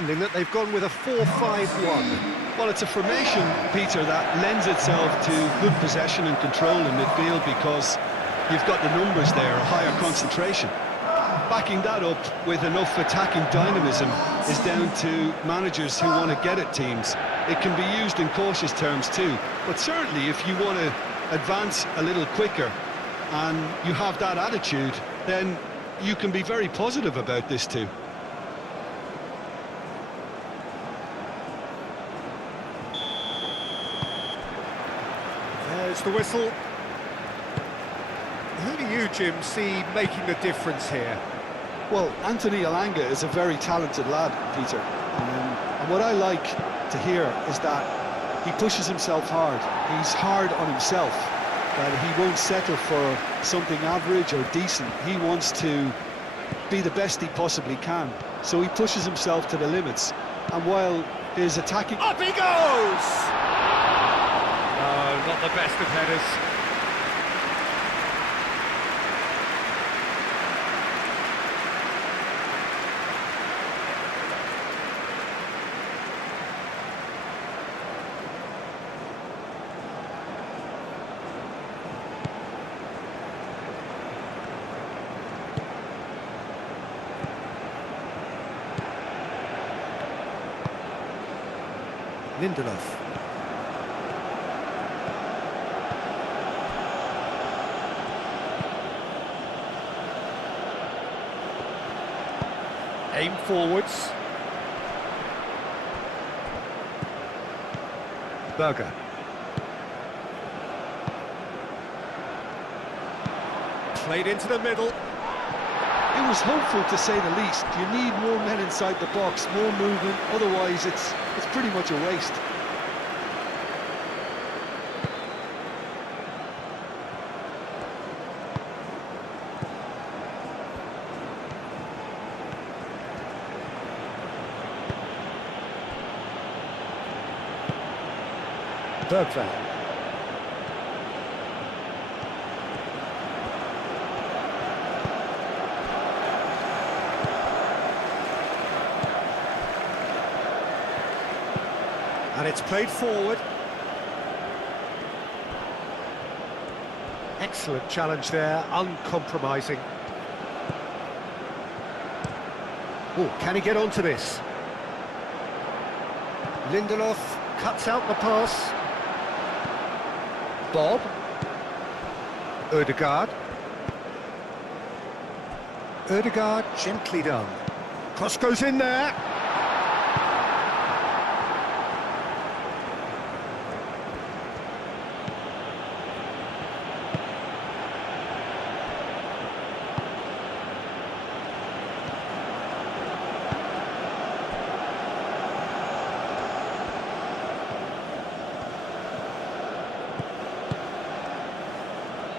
understanding that they've gone with a 4-5-1. Well, it's a formation, Peter, that lends itself to good possession and control in midfield because you've got the numbers there, a higher concentration. Backing that up with enough attacking dynamism is down to managers who want to get at teams. It can be used in cautious terms too, but certainly if you want to advance a little quicker and you have that attitude, then you can be very positive about this too. There's the whistle. Who do you, Jim, see making the difference here? Well, Anthony Elanga is a very talented lad, Peter. And what I like to hear is that he pushes himself hard. He's hard on himself, that he won't settle for something average or decent. He wants to be the best he possibly can. So he pushes himself to the limits. And while his attacking... Up he goes! No, not the best of headers. Lindelof. Aim forwards. Berger. Played into the middle. It was hopeful, to say the least. You need more men inside the box, more movement, otherwise it's pretty much a waste. Bergvall. And it's played forward. Excellent challenge there, uncompromising. Oh, can he get onto this? Lindelof cuts out the pass. Bob. Ødegaard. Ødegaard, gently done. Cross goes in there.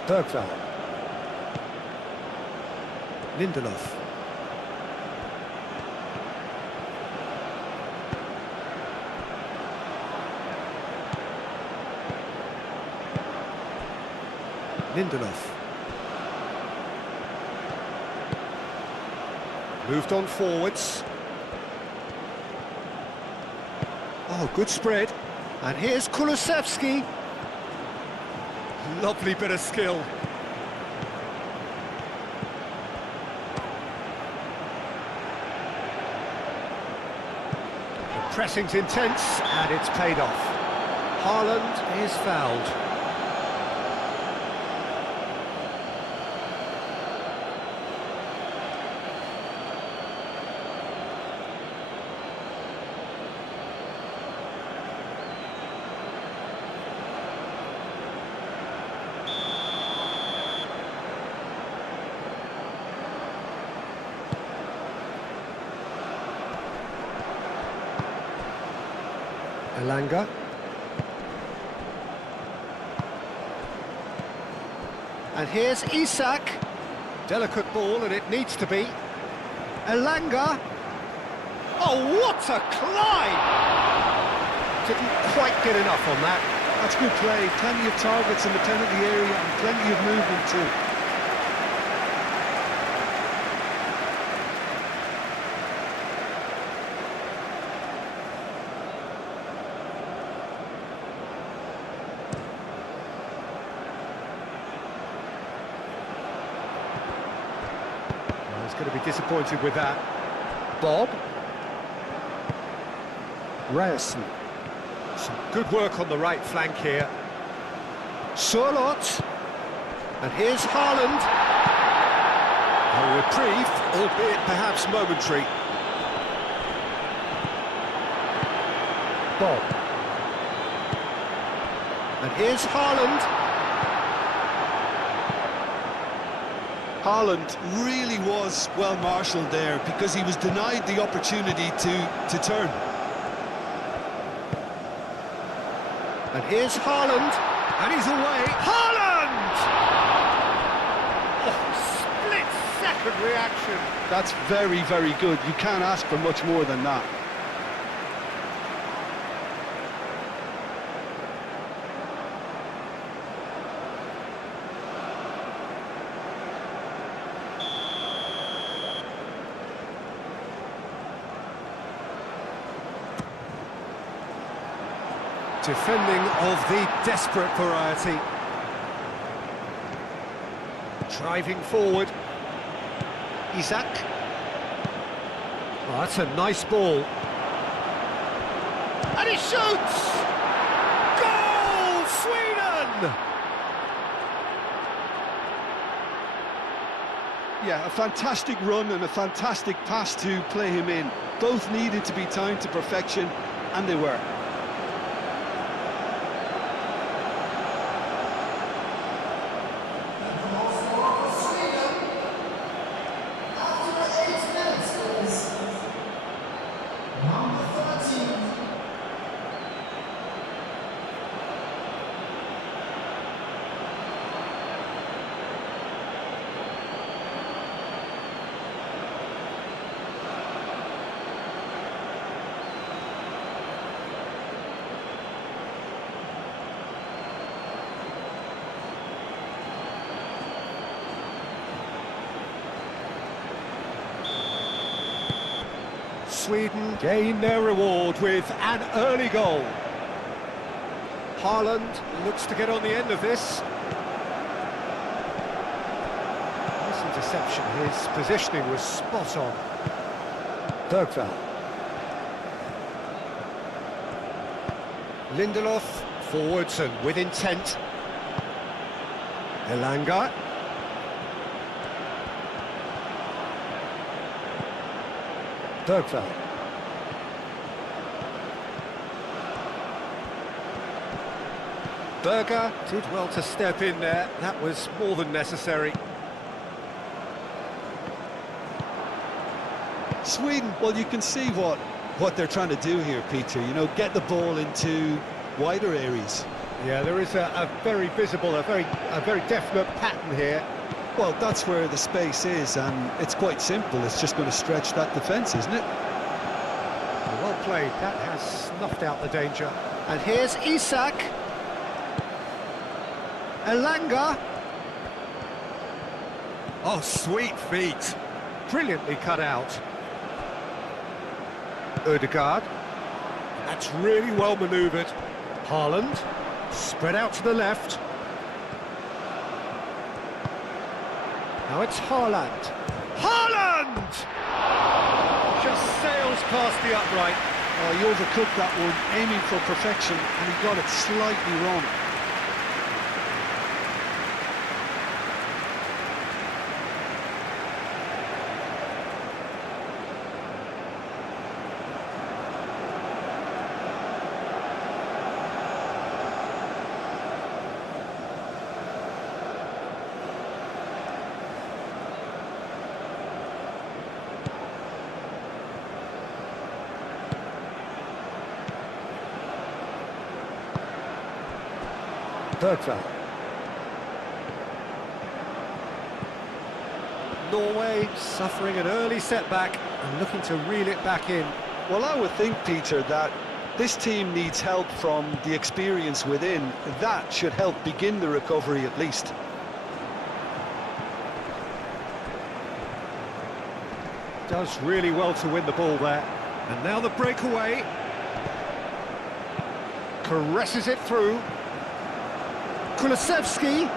Bergvall. Lindelof. Lindelof. Moved on forwards. Oh, good spread. And here's Kulusevski. Lovely bit of skill. The pressing's intense, and it's paid off. Haaland is fouled. Elanga. And here's Isak. Delicate ball, and it needs to be. Elanga. Oh, what a climb! Didn't quite get enough on that. That's good play. Plenty of targets in the penalty area and plenty of movement too. Going to be disappointed with that. Bob. Ryerson. Some good work on the right flank here. Surlot. And here's Haaland. A reprieve, albeit perhaps momentary. Bob. And here's Haaland. Haaland really was well marshalled there because he was denied the opportunity to turn. And here's Haaland. And he's away. Haaland! Oh, split-second reaction. That's very, very good. You can't ask for much more than that. Defending of the desperate variety. Driving forward. Isak. Oh, that's a nice ball. And he shoots! Goal! Sweden! Yeah, a fantastic run and a fantastic pass to play him in. Both needed to be timed to perfection, and they were. Sweden gain their reward with an early goal. Haaland looks to get on the end of this. Nice interception, his positioning was spot on. Bergvall. Lindelof, forwards and with intent. Elanga. Bergvall. Berger did well to step in there. That was more than necessary. Sweden, well, you can see what they're trying to do here, Peter. You know, get the ball into wider areas. Yeah, there is a very visible, a very definite pattern here. Well, that's where the space is, and it's quite simple. It's just going to stretch that defence, isn't it? Well played. That has snuffed out the danger. And here's Isak. Elanga. Oh, sweet feet. Brilliantly cut out. Ødegaard. That's really well manoeuvred. Haaland. Spread out to the left. Now it's Haaland. Haaland! Just sails past the upright. Oh, he overcooked that one, aiming for perfection, and he got it slightly wrong. Bergvall. Norway suffering an early setback and looking to reel it back in. Well, I would think, Peter, that this team needs help from the experience within. That should help begin the recovery at least. Does really well to win the ball there. And now the breakaway. Caresses it through. Kulusevski.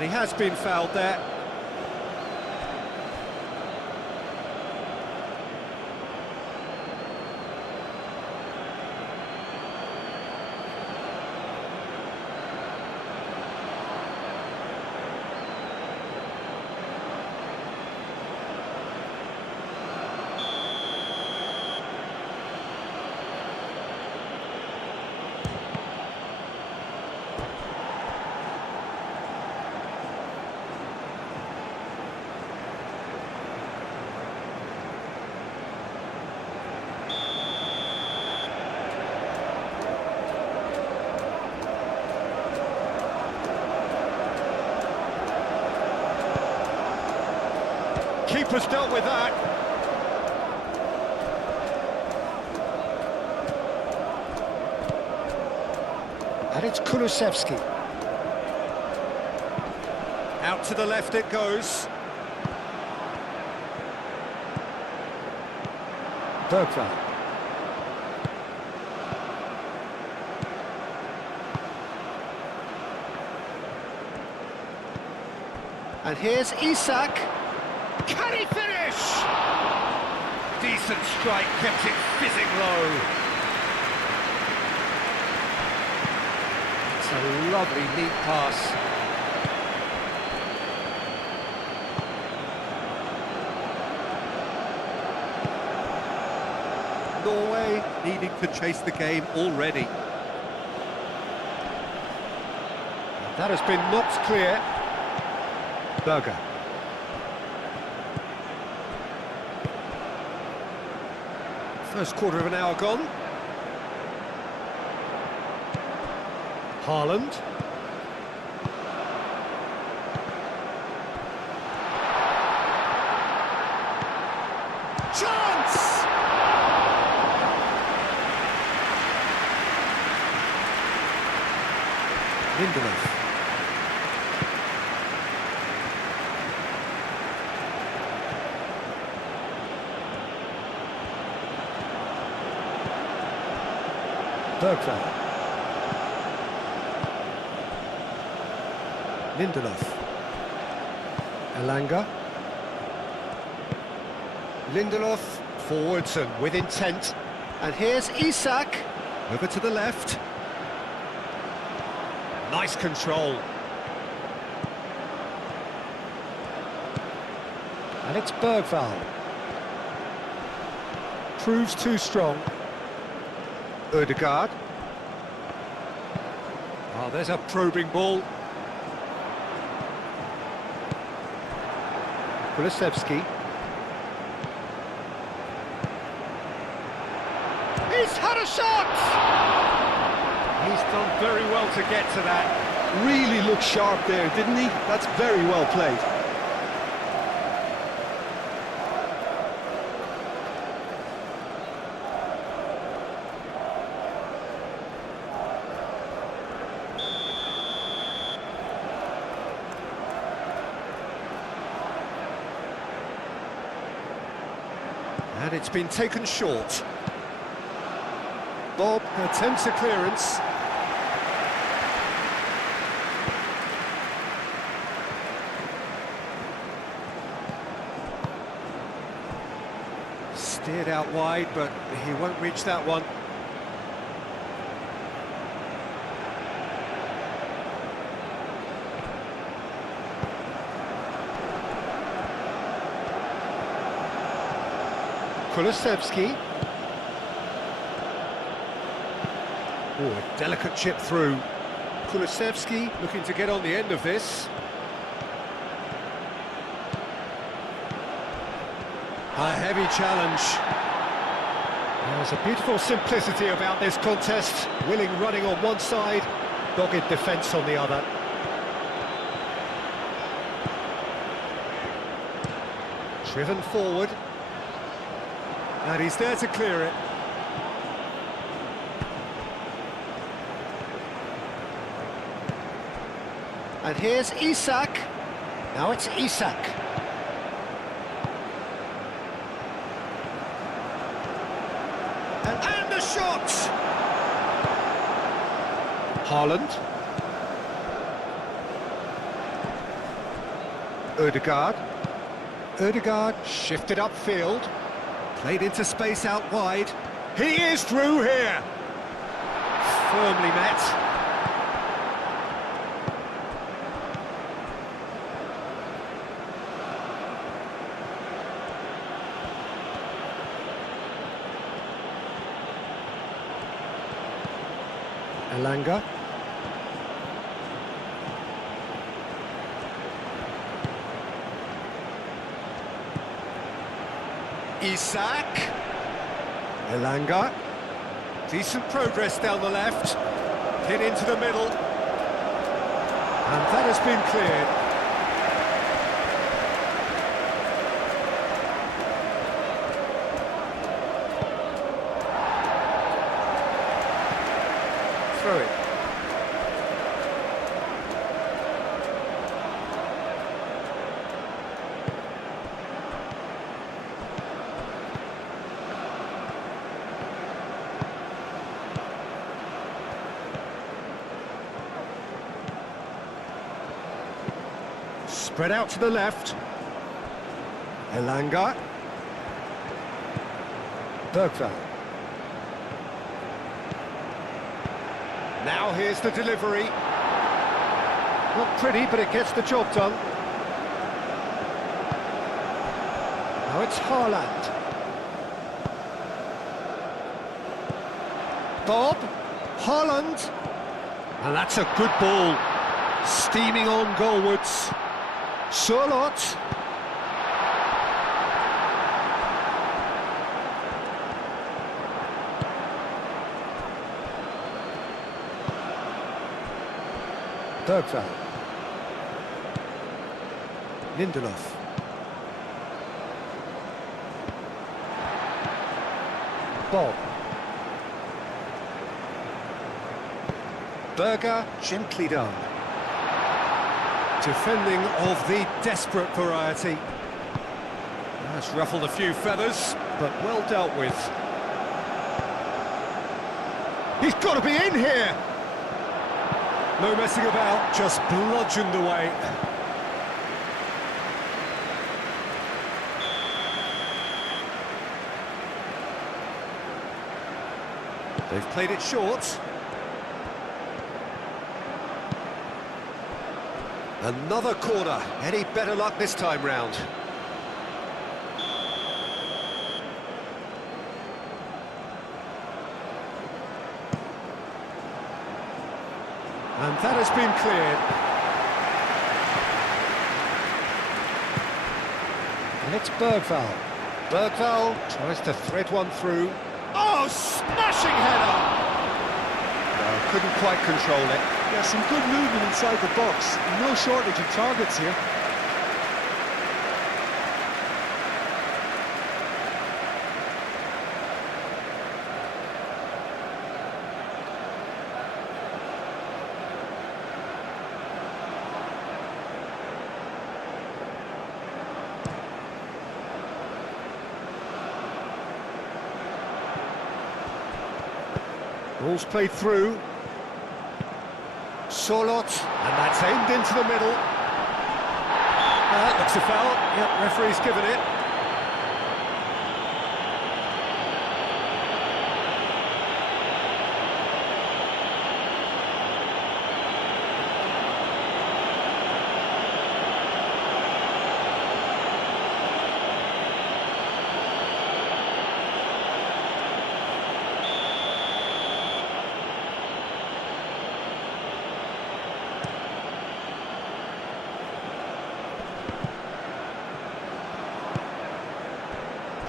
And he has been fouled there. Keeper's dealt with that. And it's Kulusevski. Out to the left it goes. Bergvall. And here's Isak. Can he finish? Decent strike, kept it fizzing low. It's a lovely, neat pass. Norway needing to chase the game already. That has been knocked clear. Berger. First quarter of an hour gone. Haaland. Chance! Lindelof. Bergvall. Lindelof. Elanga. Lindelof forwards and with intent. And here's Isak. Over to the left. Nice control. And it's Bergvall. Proves too strong. Ødegaard. Oh, there's a probing ball. Kulusevski. He's had a shot! He's done very well to get to that. Really looked sharp there, didn't he? That's very well played. And it's been taken short. Bob attempts a clearance. Steered out wide, but he won't reach that one. Kulusevski. Oh, a delicate chip through. Kulusevski looking to get on the end of this. A heavy challenge. There's a beautiful simplicity about this contest. Willing running on one side, dogged defence on the other. Driven forward. And he's there to clear it. And here's Isak. Now it's Isak. And the shot! Haaland. Ødegaard. Ødegaard shifted upfield. Played into space out wide. He is through here! Firmly met. Elanga. Isak. Elanga. Decent progress down the left. Hit into the middle. And that has been cleared. Throw it. Spread out to the left. Elanga. Bergvall. Now here's the delivery. Not pretty, but it gets the job done. Now it's Haaland. Bob. Haaland. And that's a good ball. Steaming on goalwards. Sørloth. Bergvall. Lindelof. Bob. Berger, gently done. Defending of the desperate variety. That's ruffled a few feathers, but well dealt with. He's got to be in here! No messing about, just bludgeoned away. They've played it short. Another corner. Any better luck this time round? And that has been cleared. And it's Bergvall. Bergvall tries to thread one through. Oh, smashing header! No, couldn't quite control it. Yeah, some good movement inside the box. No shortage of targets here. Ball's played through. Sørloth, and that's aimed into the middle. That looks a foul. Yep, referee's given it.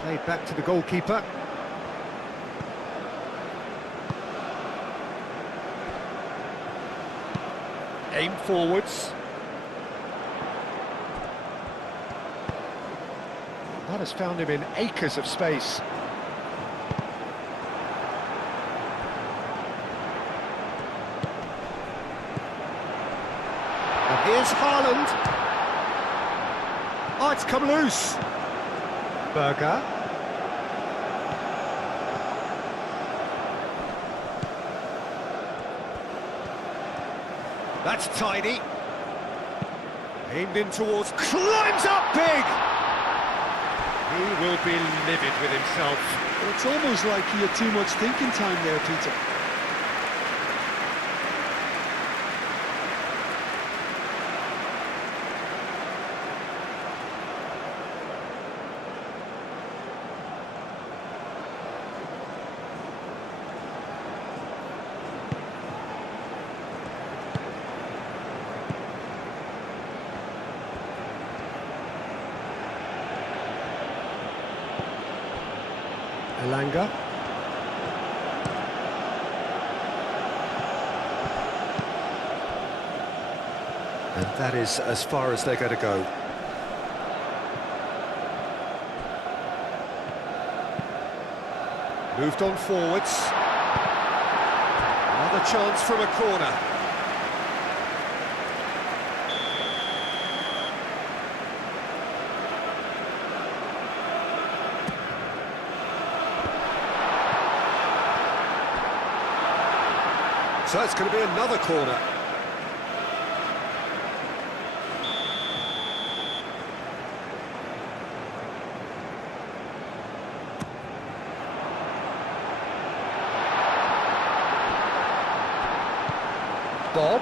Played back to the goalkeeper. Aim forwards. That has found him in acres of space. And here's Haaland. Oh, it's come loose. Berger. That's tidy. Aimed in towards, climbs up big! He will be livid with himself. Well, it's almost like he had too much thinking time there, Peter. Elanga. And that is as far as they're going to go. Moved on forwards. Another chance from a corner. So it's going to be another corner. Bob.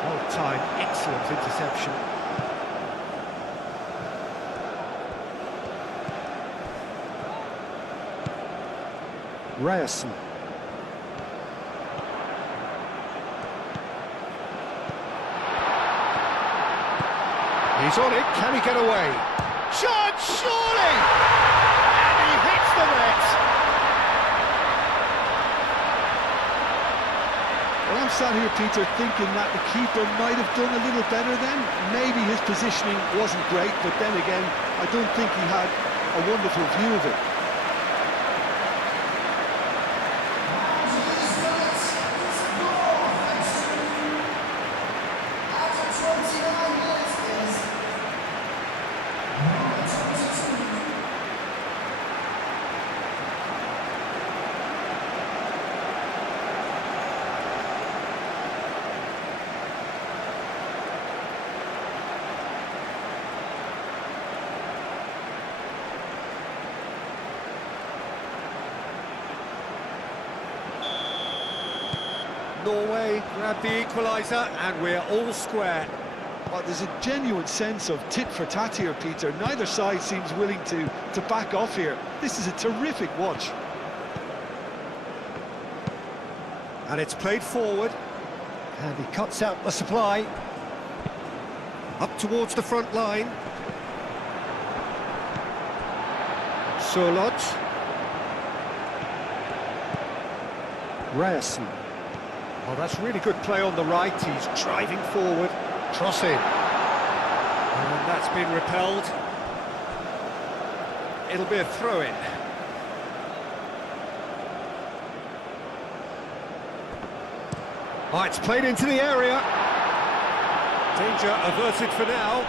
Well timed, excellent interception. Ryerson. He's on it, can he get away? Shot, surely! And he hits the net! Well, I'm sat here, Peter, thinking that the keeper might have done a little better then. Maybe his positioning wasn't great, but then again, I don't think he had a wonderful view of it. Norway grab the equaliser and we're all square. Well, there's a genuine sense of tit-for-tat here, Peter. Neither side seems willing to back off here. This is a terrific watch. And it's played forward. And he cuts out the supply. Up towards the front line. Solot. Ryerson. Oh, that's really good play on the right. He's driving forward. Cross in. And that's been repelled. It'll be a throw-in. Oh, it's played into the area. Danger averted for now.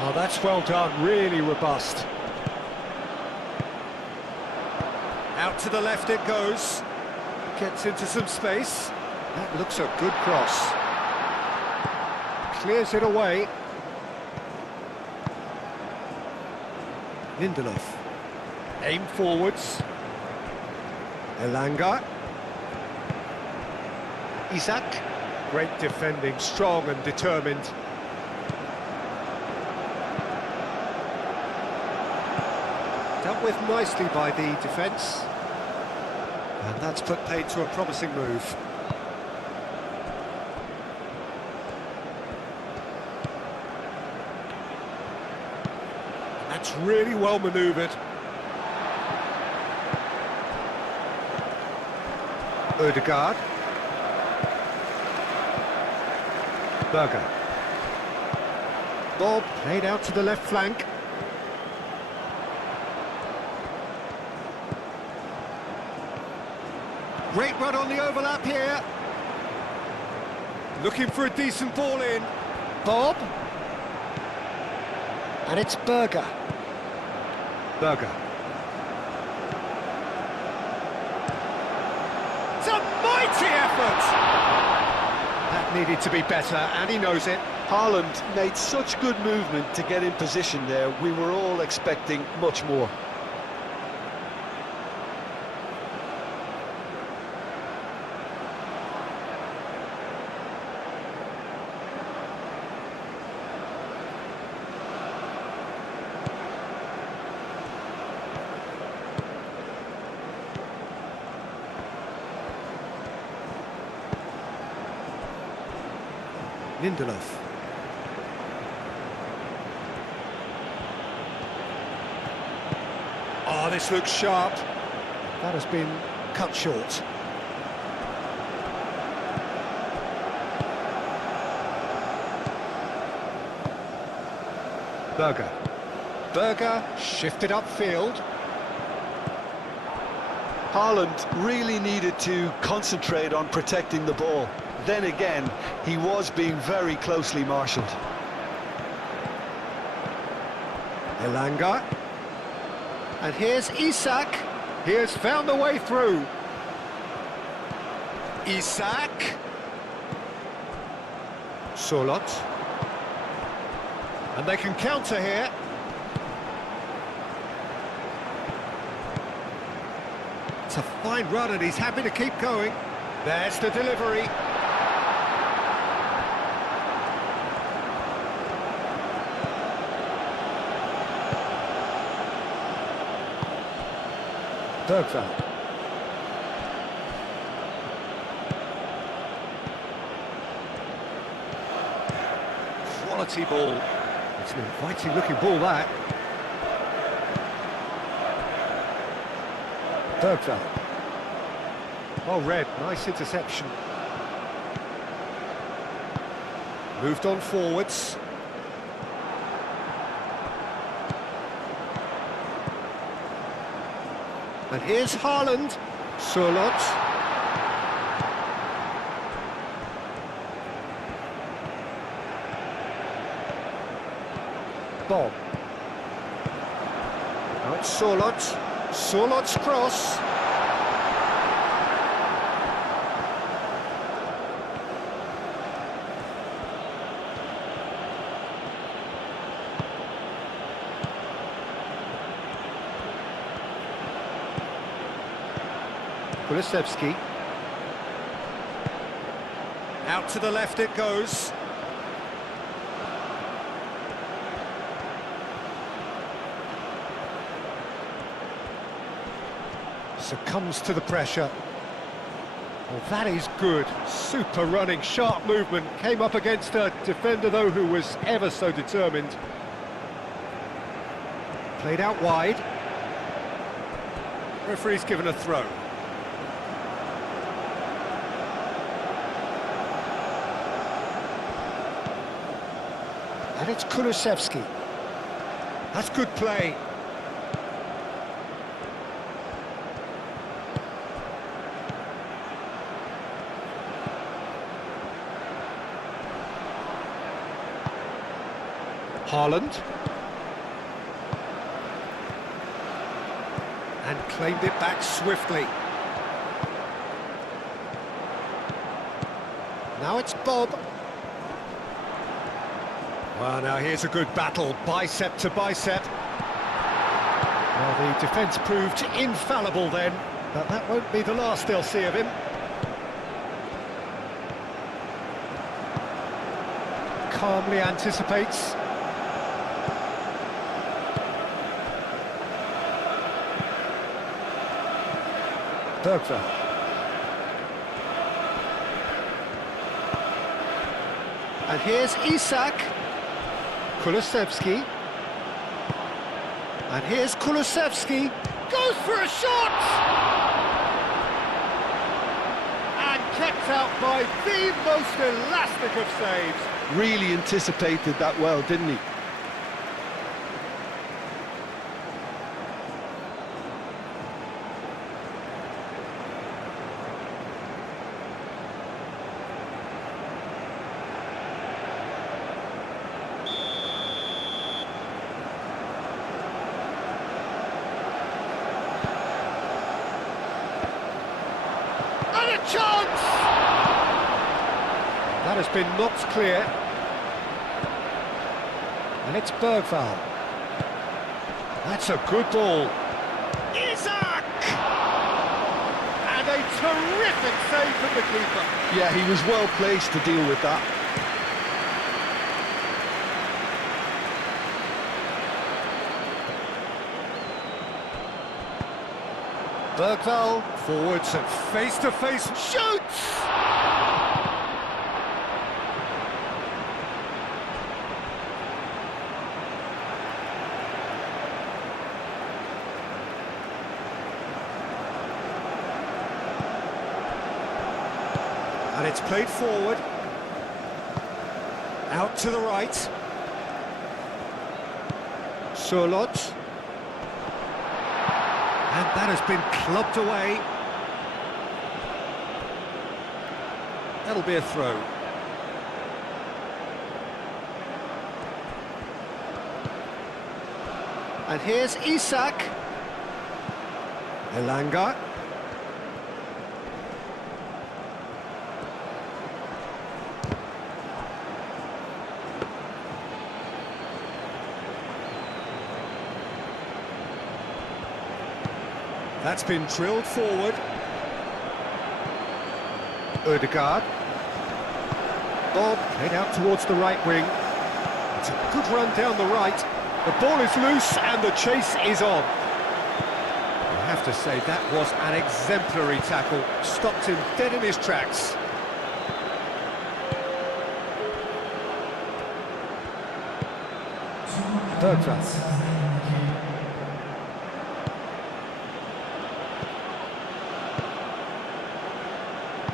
Oh, that's well done. Really robust. Out to the left it goes. Gets into some space. That looks a good cross. Clears it away. Lindelof. Aim forwards. Elanga. Isak. Great defending, strong and determined. Dealt with nicely by the defence. And that's put paid to a promising move. That's really well manoeuvred. Ødegaard. Berger. Bob played out to the left flank. Great run on the overlap here. Looking for a decent ball in. Bob. And it's Berger. Berger. It's a mighty effort! That needed to be better, and he knows it. Haaland made such good movement to get in position there. We were all expecting much more. Lindelof. Oh, this looks sharp. That has been cut short. Berger shifted upfield. Haaland really needed to concentrate on protecting the ball. Then again, he was being very closely marshalled. Elanga. And here's Isak. He has found a way through. Isak. Solot. And they can counter here. It's a fine run and he's happy to keep going. There's the delivery. Bergveld. Quality ball. It's an inviting looking ball, that. Bergveld. Oh, Red, nice interception. Moved on forwards. And here's Haaland. Solot. Bob. Now it's Solot. Solot's cross. Kulusevski. Out to the left it goes. Succumbs to the pressure. Well, that is good. Super running, sharp movement. Came up against a defender, though, who was ever so determined. Played out wide. Referee's given a throw. And it's Kulusevski. That's good play. Haaland. And claimed it back swiftly. Now it's Bob. Well, now here's a good battle, bicep to bicep. Well, the defence proved infallible then, but that won't be the last they'll see of him. Calmly anticipates. Bergveld. And here's Isak. Kulusevski. And here's Kulusevski. Goes for a shot! And kept out by the most elastic of saves. Really anticipated that well, didn't he? And a chance! That has been knocked clear. And it's Bergvall. That's a good ball. Isak! And a terrific save from the keeper. Yeah, he was well placed to deal with that. Bergvall, forwards and face-to-face, shoots! And it's played forward. Out to the right. Sørloth. And that has been clubbed away. That'll be a throw. And here's Isak. Elanga. That's been drilled forward. Ødegaard. Bob played out towards the right wing. It's a good run down the right. The ball is loose and the chase is on. I have to say that was an exemplary tackle. Stopped him dead in his tracks. Bergvall.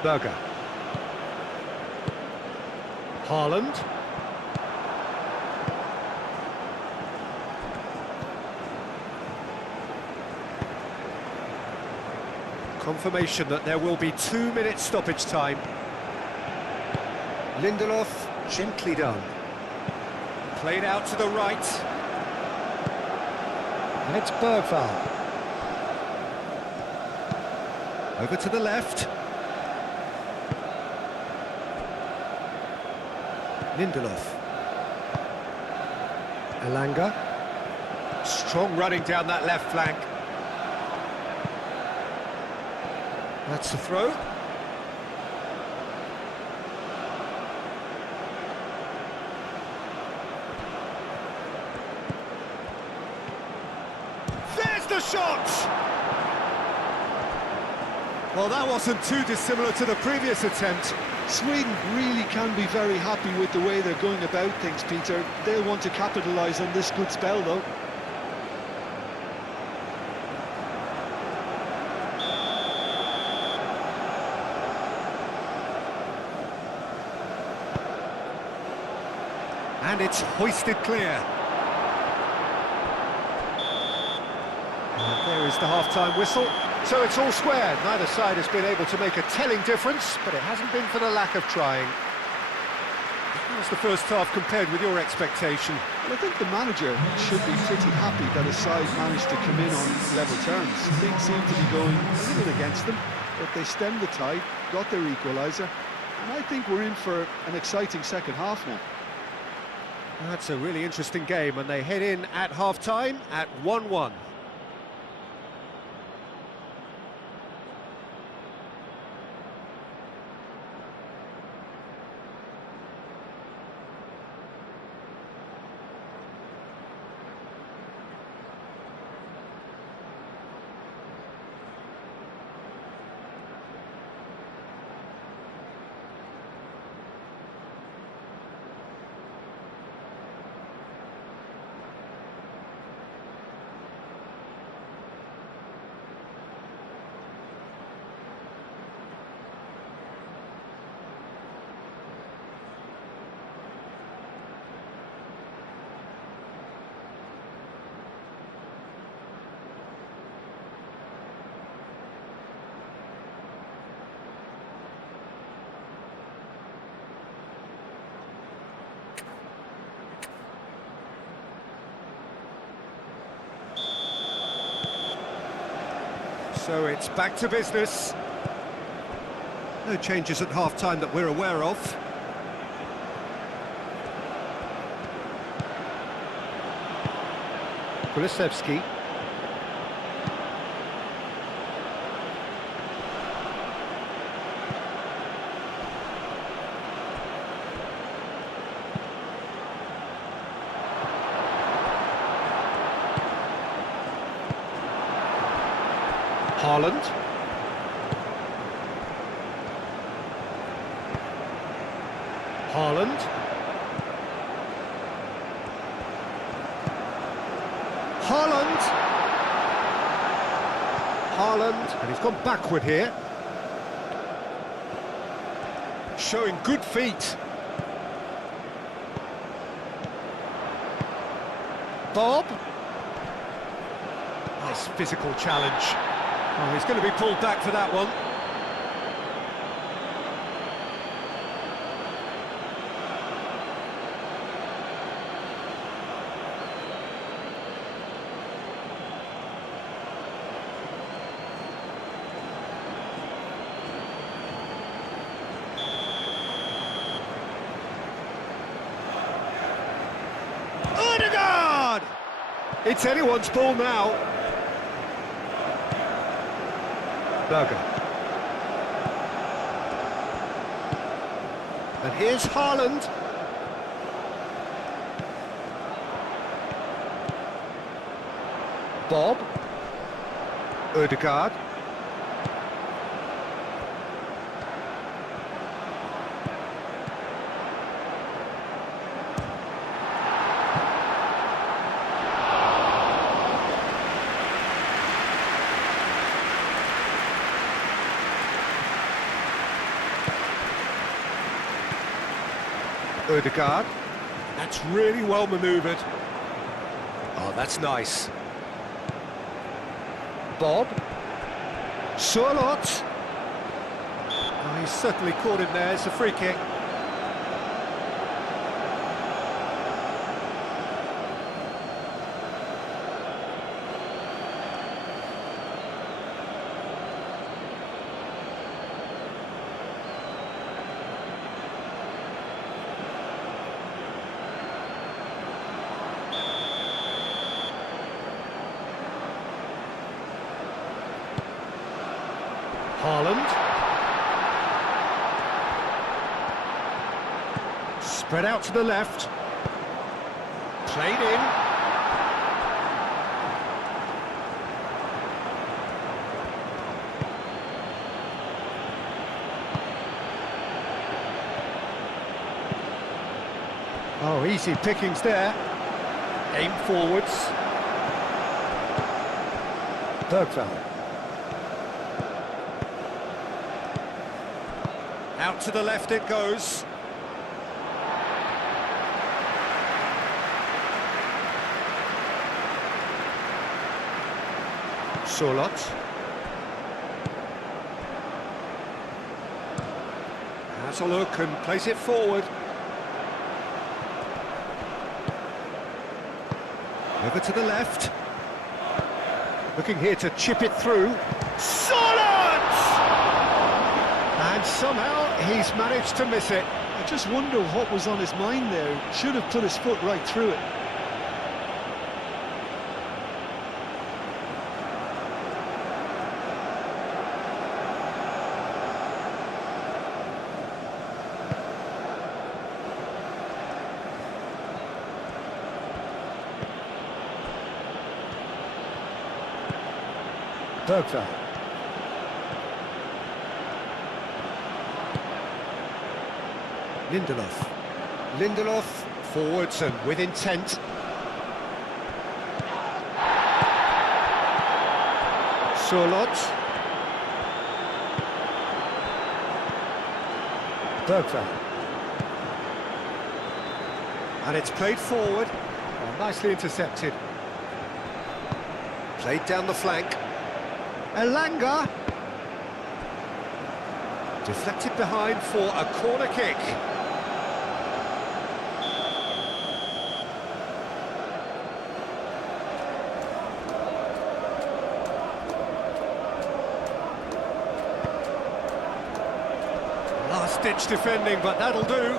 Berger. Haaland. Confirmation that there will be 2 minutes stoppage time. Lindelof, gently done. Played out to the right. And it's Bergvall. Over to the left. Lindelof. Elanga. Strong running down that left flank. That's the throw. There's the shot! Well, that wasn't too dissimilar to the previous attempt. Sweden really can be very happy with the way they're going about things, Peter. They'll want to capitalise on this good spell, though. And it's hoisted clear. And there is the half-time whistle. So it's all square. Neither side has been able to make a telling difference, but it hasn't been for the lack of trying. How's the first half compared with your expectation? Well, I think the manager should be pretty happy that his side managed to come in on level terms. Things seem to be going a little against them, but they stemmed the tide, got their equaliser, and I think we're in for an exciting second half now. That's a really interesting game, and they head in at half-time at 1-1. So it's back to business. No changes at half-time that we're aware of. Kulusevski. Haaland. Haaland. Haaland. Haaland, and he's gone backward here. Showing good feet. Bob. Nice physical challenge. Oh, he's going to be pulled back for that one. It's anyone's ball now. Berger. And here's Haaland. Bob. Ødegaard. Ødegaard. That's really well manoeuvred. Oh, that's nice. Bob. Sørloth. Oh, he's certainly caught him there. It's a free kick. Haaland. Spread out to the left. Played in. Oh, easy pickings there. Aim forwards. Bergvall. Out to the left it goes. Sørloth. Has a look and plays it forward. Over to the left. Looking here to chip it through. Sørloth! And somehow he's managed to miss it. I just wonder what was on his mind there. Should have put his foot right through it. Bergvall. Lindelof. Lindelof forwards and with intent. Sørloth. Bergvall. And it's played forward. Oh, nicely intercepted. Played down the flank. Elanga. Deflected behind for a corner kick. Last-ditch defending, but that'll do.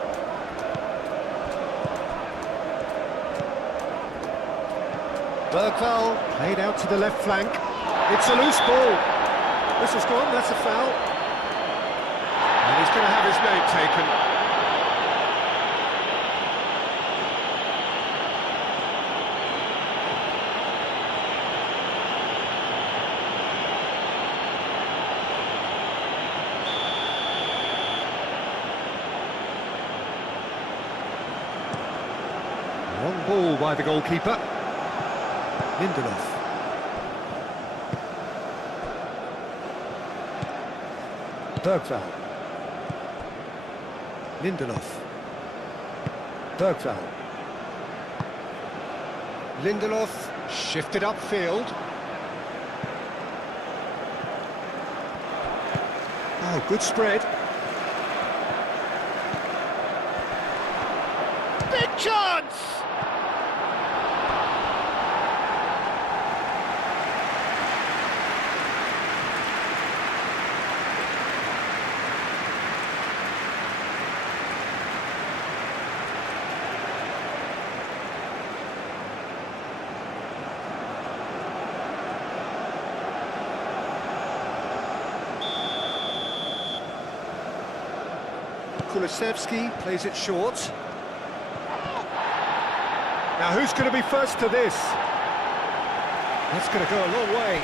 Bergvall played out to the left flank. It's a loose ball. This has gone, that's a foul. And he's going to have his name taken. Long ball by the goalkeeper. Lindelof. Bergvall. Lindelof. Bergvall. Lindelof shifted upfield. Oh, good spread. Big chance! Kulusevski plays it short. Now who's going to be first to this? That's going to go a long way.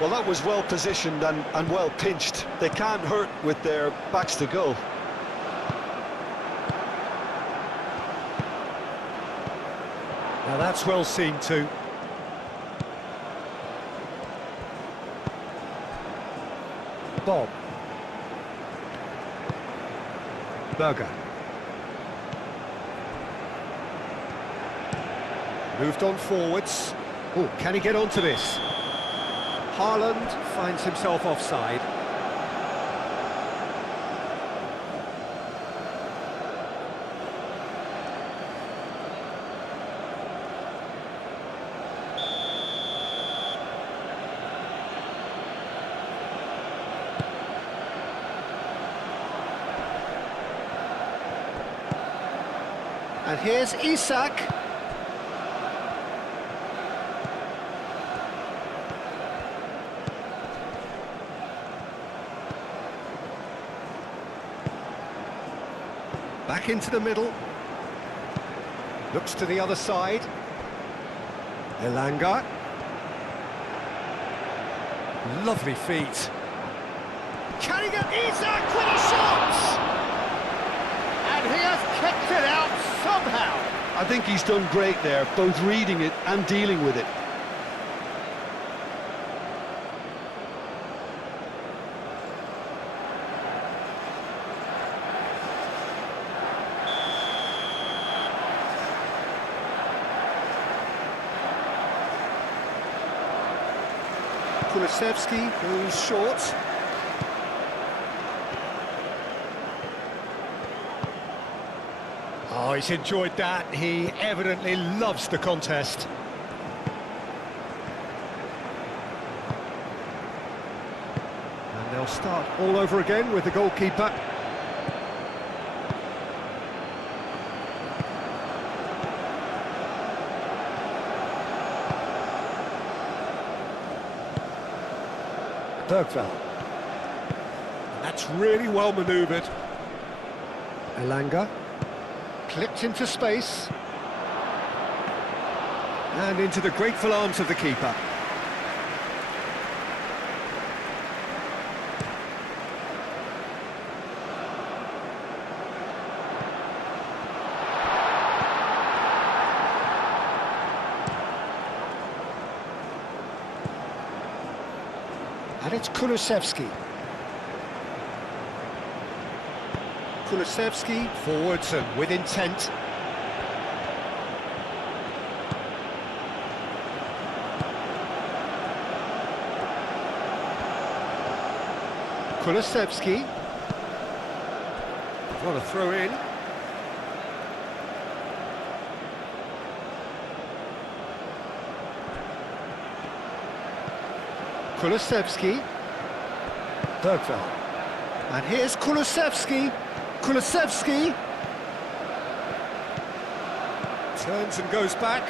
Well, that was well positioned and well pinched. They can't hurt with their backs to goal. Now that's well seen too. Bob. Berger. Moved on forwards. Oh, can he get onto this? Haaland finds himself offside. And here's Isak. Back into the middle. Looks to the other side. Elanga. Lovely feet. Can he get Isak with a shot? And he has kicked it out somehow. I think he's done great there, both reading it and dealing with it. Kulusevski goes short. Oh, he's enjoyed that. He evidently loves the contest. And they'll start all over again with the goalkeeper. Bergvall. That's really well manoeuvred. Elanga. Clipped into space. And into the grateful arms of the keeper. And it's Kulusevski. Kulusevski forwards and with intent. Kulusevski. What a throw in. Kulusevski. Bergvall. And here's Kulusevski. Kulusevski. Turns and goes back.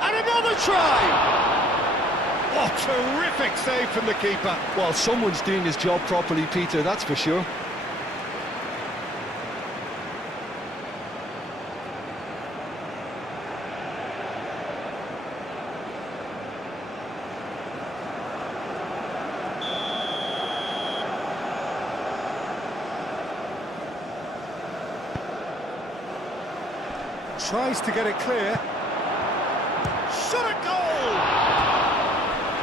And another try! Oh, terrific save from the keeper. Well, someone's doing his job properly, Peter, that's for sure. Tries to get it clear. Shot a goal!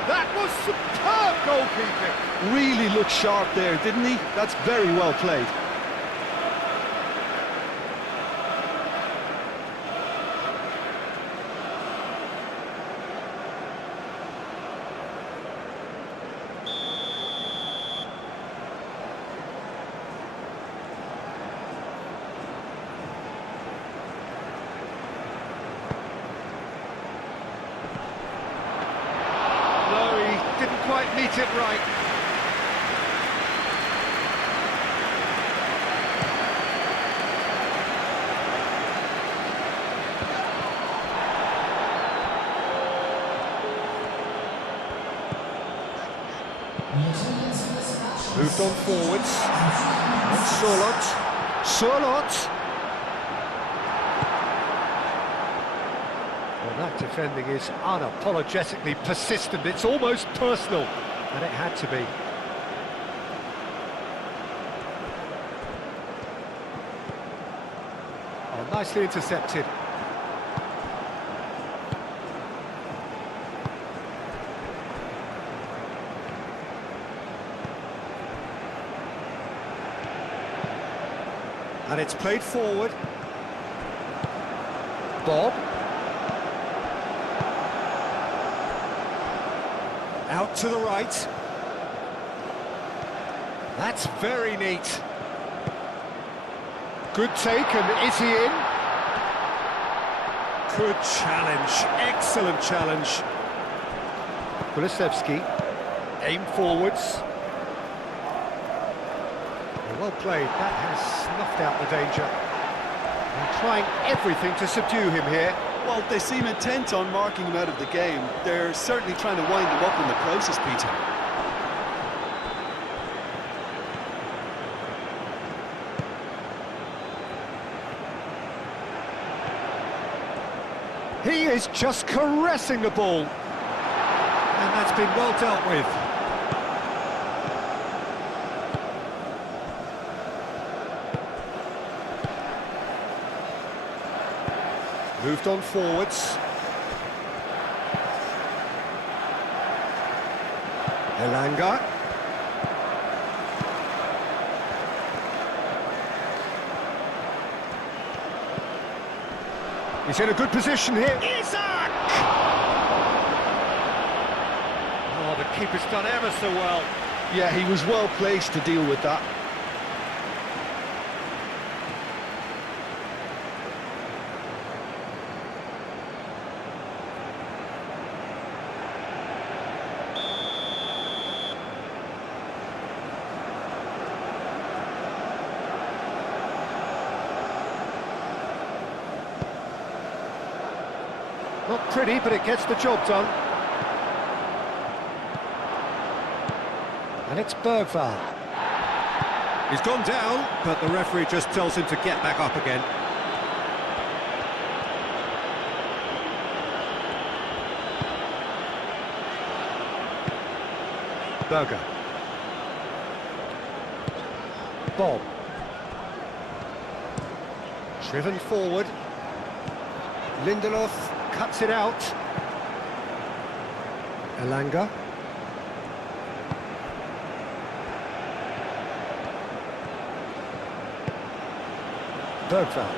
That was superb goalkeeping. Really looked sharp there, didn't he? That's very well played. Didn't quite meet it right. Moved on forwards. Surlot. Well, that defending is unapologetically persistent. It's almost personal, and it had to be. Oh, nicely intercepted. And it's played forward. Bob. Out to the right. That's very neat. Good take, and is he in? Good challenge, excellent challenge. Kulusevski, aim forwards. Well played, that has snuffed out the danger. They're trying everything to subdue him here. Well, they seem intent on marking him out of the game. They're certainly trying to wind him up in the process, Peter. He is just caressing the ball. And that's been well dealt with. Moved on forwards. Elanga. He's in a good position here. Isak! Oh, the keeper's done ever so well. Yeah, he was well placed to deal with that. Not pretty, but it gets the job done. And it's Bergvall. He's gone down, but the referee just tells him to get back up again. Berger. Bob. Driven forward. Lindelof cuts it out. Elanga. Bergvall.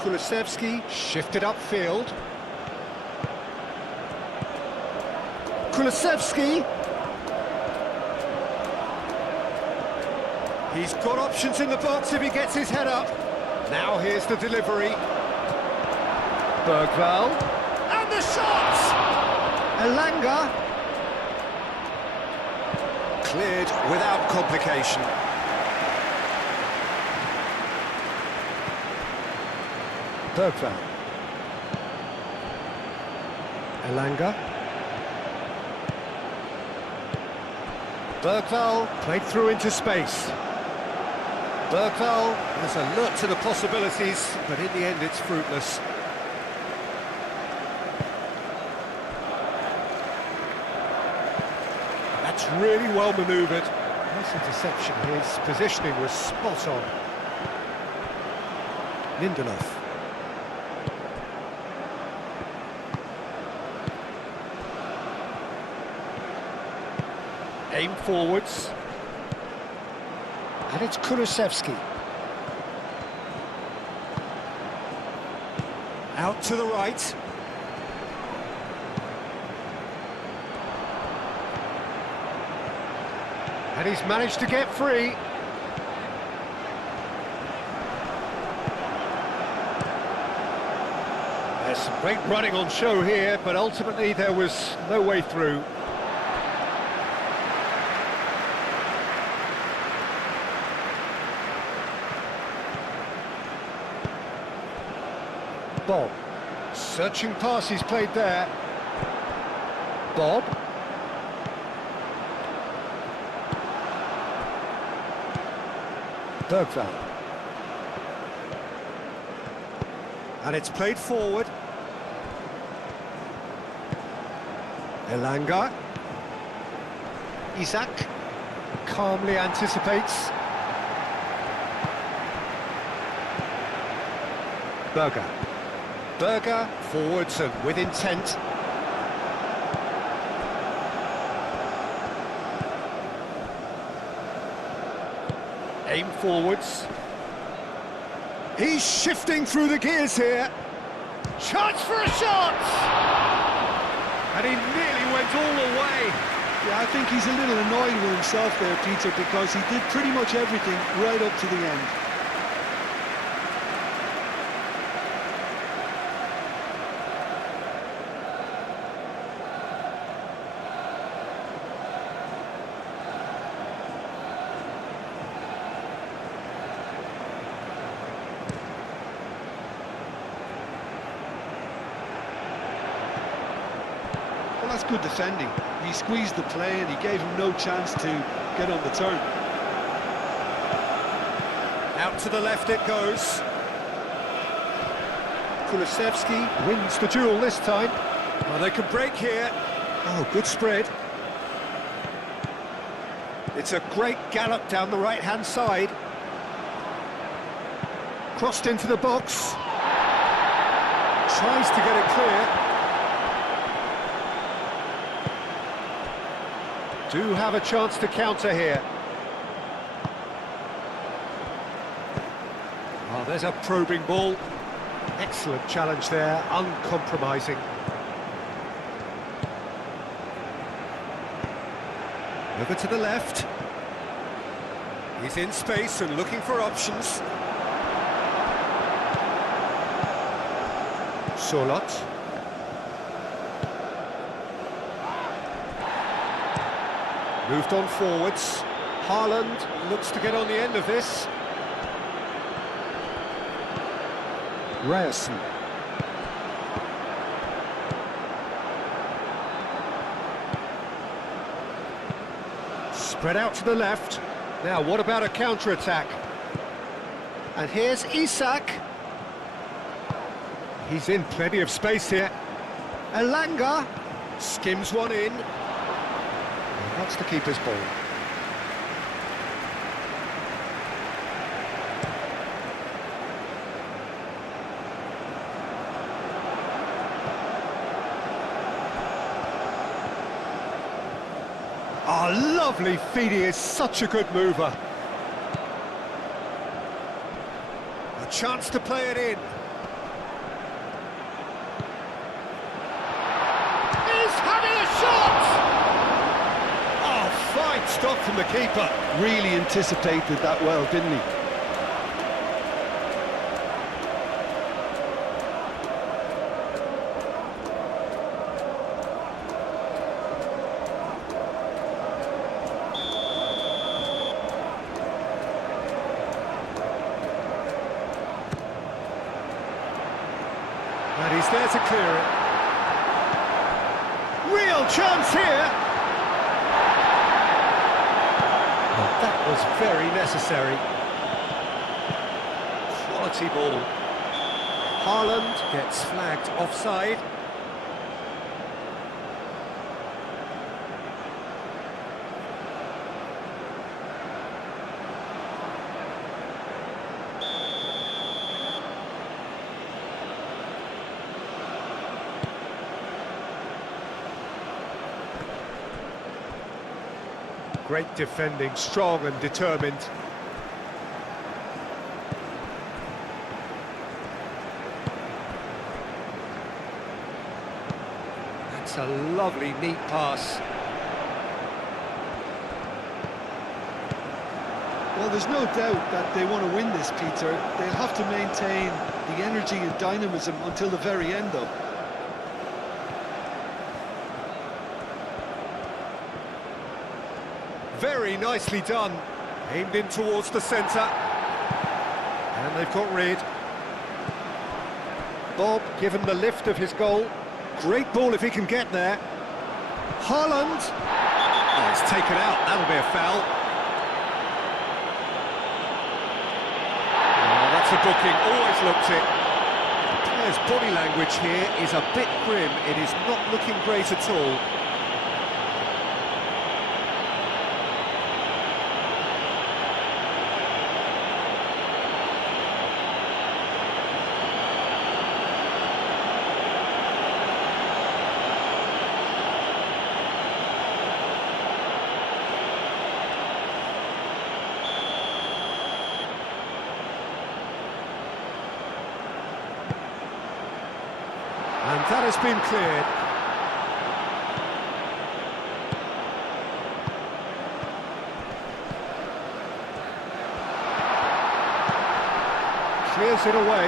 Kulusevski shifted upfield. Kulusevski. He's got options in the box if he gets his head up. Now here's the delivery. Bergvall. And the shot! Elanga. Cleared without complication. Bergvall. Elanga. Bergvall played through into space. Bergvall is alert to the possibilities, but in the end it's fruitless. That's really well manoeuvred. Nice interception. His positioning was spot on. Lindelof. Aim forwards. And it's Kulusevski. Out to the right. And he's managed to get free. There's some great running on show here, but ultimately there was no way through. Bob. Searching pass he's played there. Bob. Bergvall. And it's played forward. Elanga. Isak calmly anticipates. Berger. Berger forwards and with intent. Aim forwards. He's shifting through the gears here. Chance for a shot! And he nearly went all the way. Yeah, I think he's a little annoyed with himself there, Peter, because he did pretty much everything right up to the end. Well, that's good defending. He squeezed the play and he gave him no chance to get on the turn. Out to the left it goes. Kulusevski wins the duel this time. Oh, they can break here. Oh, good spread. It's a great gallop down the right-hand side. Crossed into the box. Tries to get it clear. Do have a chance to counter here. Oh, there's a probing ball. Excellent challenge there, uncompromising. Over to the left. He's in space and looking for options. Solot. Moved on forwards. Haaland looks to get on the end of this. Ryerson. Spread out to the left. Now, what about a counter-attack? And here's Isak. He's in plenty of space here. Elanga skims one in. That's the keeper's ball. Oh, lovely feed. He is such a good mover. A chance to play it in. He's having a shot! Oh, fine stop from the keeper. Really anticipated that well, didn't he? he's there to clear it. Real chance here! Well, that was very necessary. Quality ball. Haaland gets flagged offside. Great defending, strong and determined. That's a lovely, neat pass. Well, there's no doubt that they want to win this, Peter. They'll have to maintain the energy and dynamism until the very end, though. Very nicely done. Aimed in towards the centre. And they've got rid. Bob given the lift of his goal. Great ball if he can get there. Haaland. Oh, it's taken out. That'll be a foul. Oh, that's a booking. Always looked it. The player's body language here is a bit grim. It is not looking great at all. And that has been cleared. Clears it away.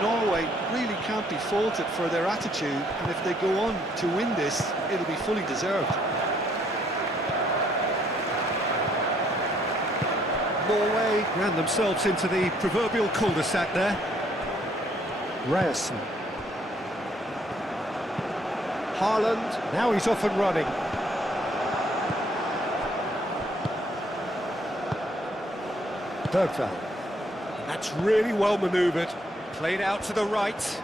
Norway really can't be faulted for their attitude, and if they go on to win this, it'll be fully deserved. Norway ran themselves into the proverbial cul-de-sac there. Ryerson. Haaland, now he's off and running. Bergvall. That's really well manoeuvred. Played out to the right.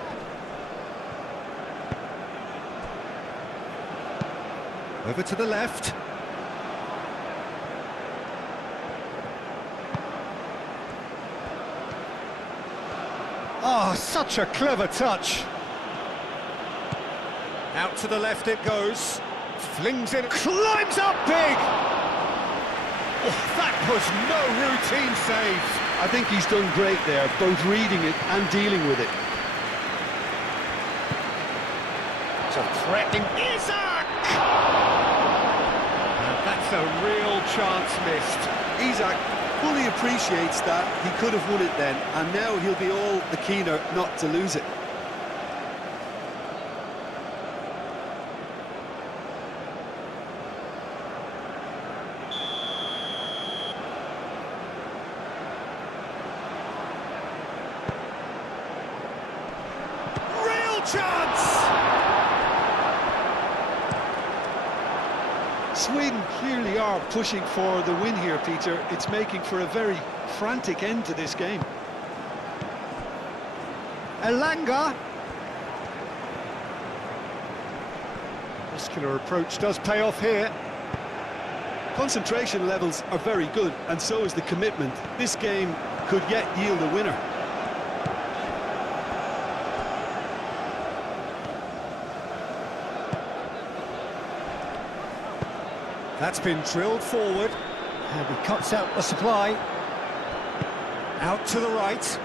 Over to the left. Oh, such a clever touch. Out to the left it goes. Flings it, climbs up big! Oh, that was no routine save. I think he's done great there, both reading it and dealing with it. It's a threatening Isak! And that's a real chance missed. Isak fully appreciates that he could have won it then, and now he'll be all the keener not to lose it. Real chance! Sweden clearly are pushing for the win here, Peter. It's making for a very frantic end to this game. Elanga. Muscular approach does pay off here. Concentration levels are very good, and so is the commitment. This game could yet yield a winner. That's been drilled forward, and he cuts out the supply. Out to the right.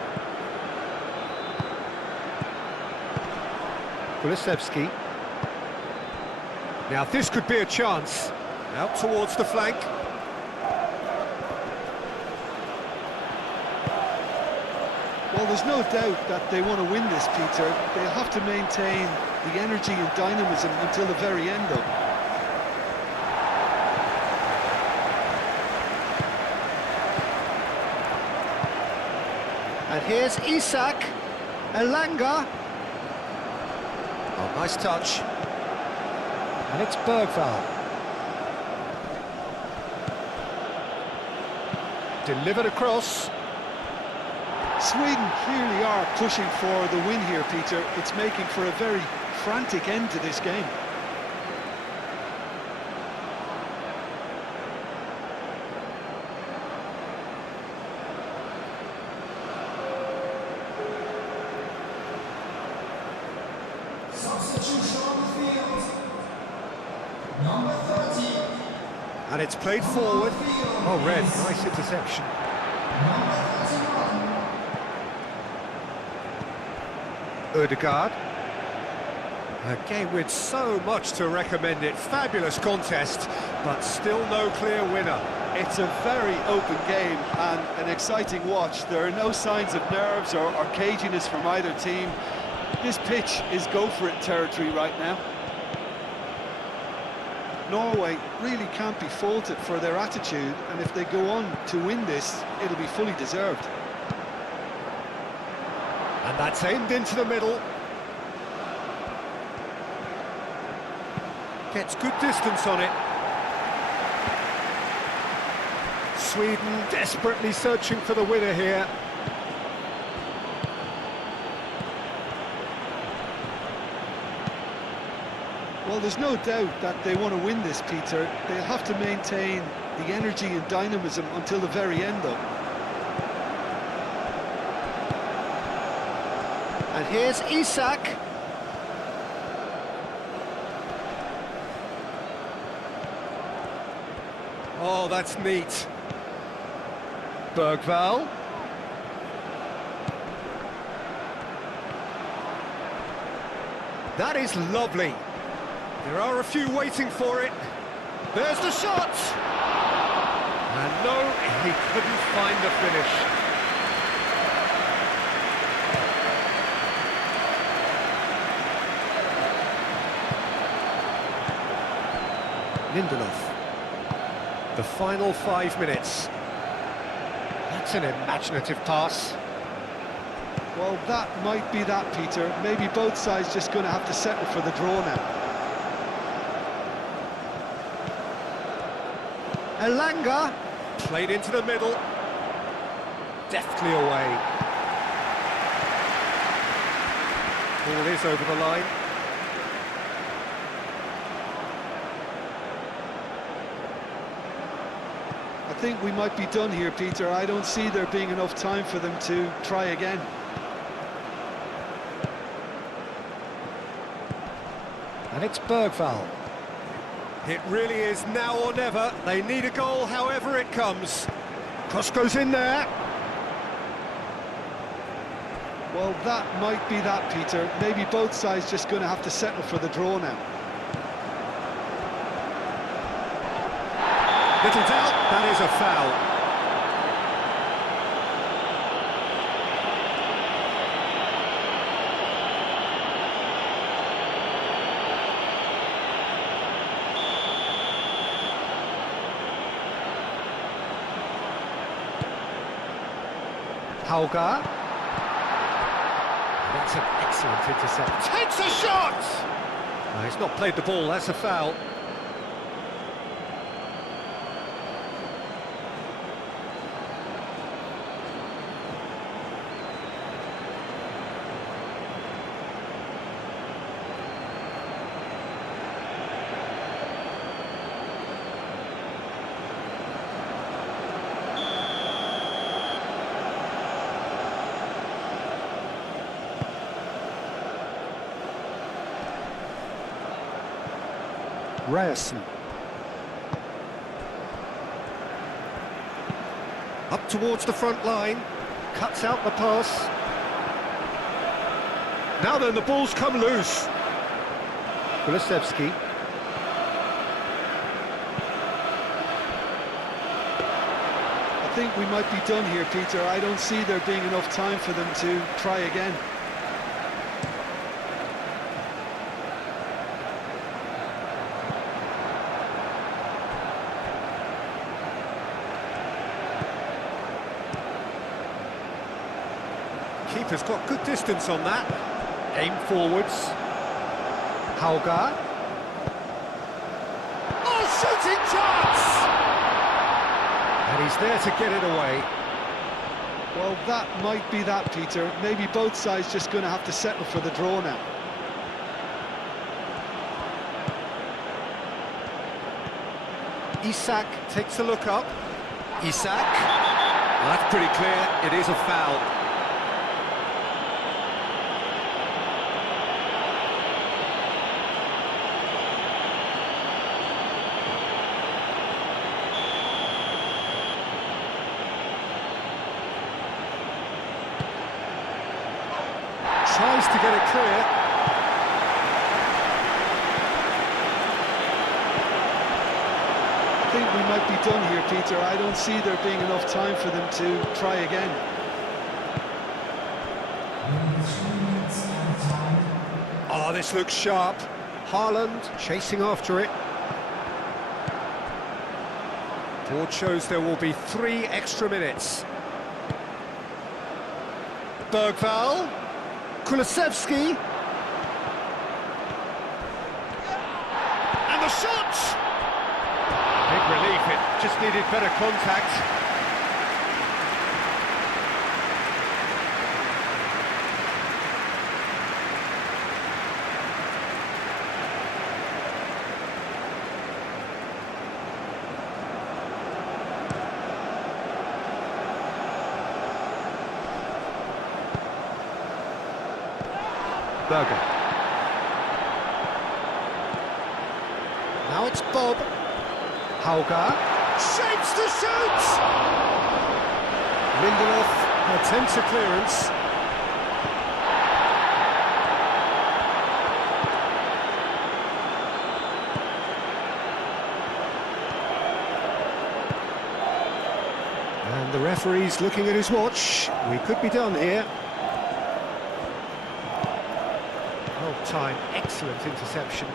Kulusevski. Now this could be a chance. Out towards the flank. Well, there's no doubt that they want to win this, Peter. They'll have to maintain the energy and dynamism until the very end, though. And here's Isak. Elanga. Oh, nice touch. And it's Bergvall. Delivered across. Sweden clearly are pushing for the win here, Peter. It's making for a very frantic end to this game. Substitution on the field. Number 30. And it's played forward. Oh, Red, nice interception. Number 31. Ødegaard. A game with so much to recommend it. Fabulous contest, but still no clear winner. It's a very open game and an exciting watch. There are no signs of nerves or caginess from either team. This pitch is go-for-it territory right now. Norway really can't be faulted for their attitude, and if they go on to win this, it'll be fully deserved. And that's aimed into the middle. Gets good distance on it. Sweden desperately searching for the winner here. Well, there's no doubt that they want to win this, Peter. They'll have to maintain the energy and dynamism until the very end, though. And here's Isak. Oh, that's neat. Bergvall. That is lovely. There are a few waiting for it. There's the shot! And no, he couldn't find the finish. Lindelof. The final 5 minutes. That's an imaginative pass. Well, that might be that, Peter. Maybe both sides just going to have to settle for the draw now. Elanga, played into the middle, deftly away. Ball is over the line. I think we might be done here, Peter. I don't see there being enough time for them to try again. And it's Bergvall. It really is now or never. They need a goal however it comes. Cross goes in there. Well, that might be that, Peter. Maybe both sides just going to have to settle for the draw now. Little doubt, that is a foul. Hauger. That's an excellent intercept. Takes a shot! No, he's not played the ball, that's a foul. Ryerson. Up towards the front line, cuts out the pass. Now then, the ball's come loose. Kulusevski. I think we might be done here, Peter. I don't see there being enough time for them to try again. keeper's got good distance on that. Aim forwards. Hauger. Oh, shooting chance! And he's there to get it away. Well, that might be that, Peter. Maybe both sides just going to have to settle for the draw now. Isak takes a look up. Isak. Well, that's pretty clear. It is a foul. Tries to get it clear. I think we might be done here, Peter. I don't see there being enough time for them to try again. Oh, this looks sharp. Haaland chasing after it. Board shows there will be 3 extra minutes. Bergvall. Kulusevski. And the shot! Big relief, it just needed better contact. Berger. Now it's Bob. Hauger. Shapes to shoot! Lindelof attempts a clearance. And the referee's looking at his watch. We could be done here. Well timed, excellent interception.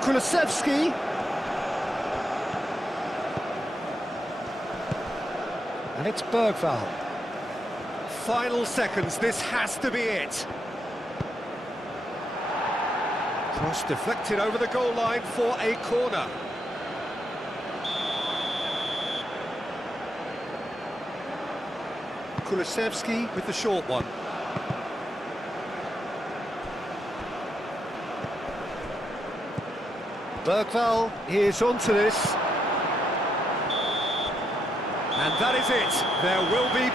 Kulusevski. And it's Bergvall. Final seconds, this has to be it. Cross deflected over the goal line for a corner. Kulusevski with the short one. Bergvall is onto this. And that is it. There will be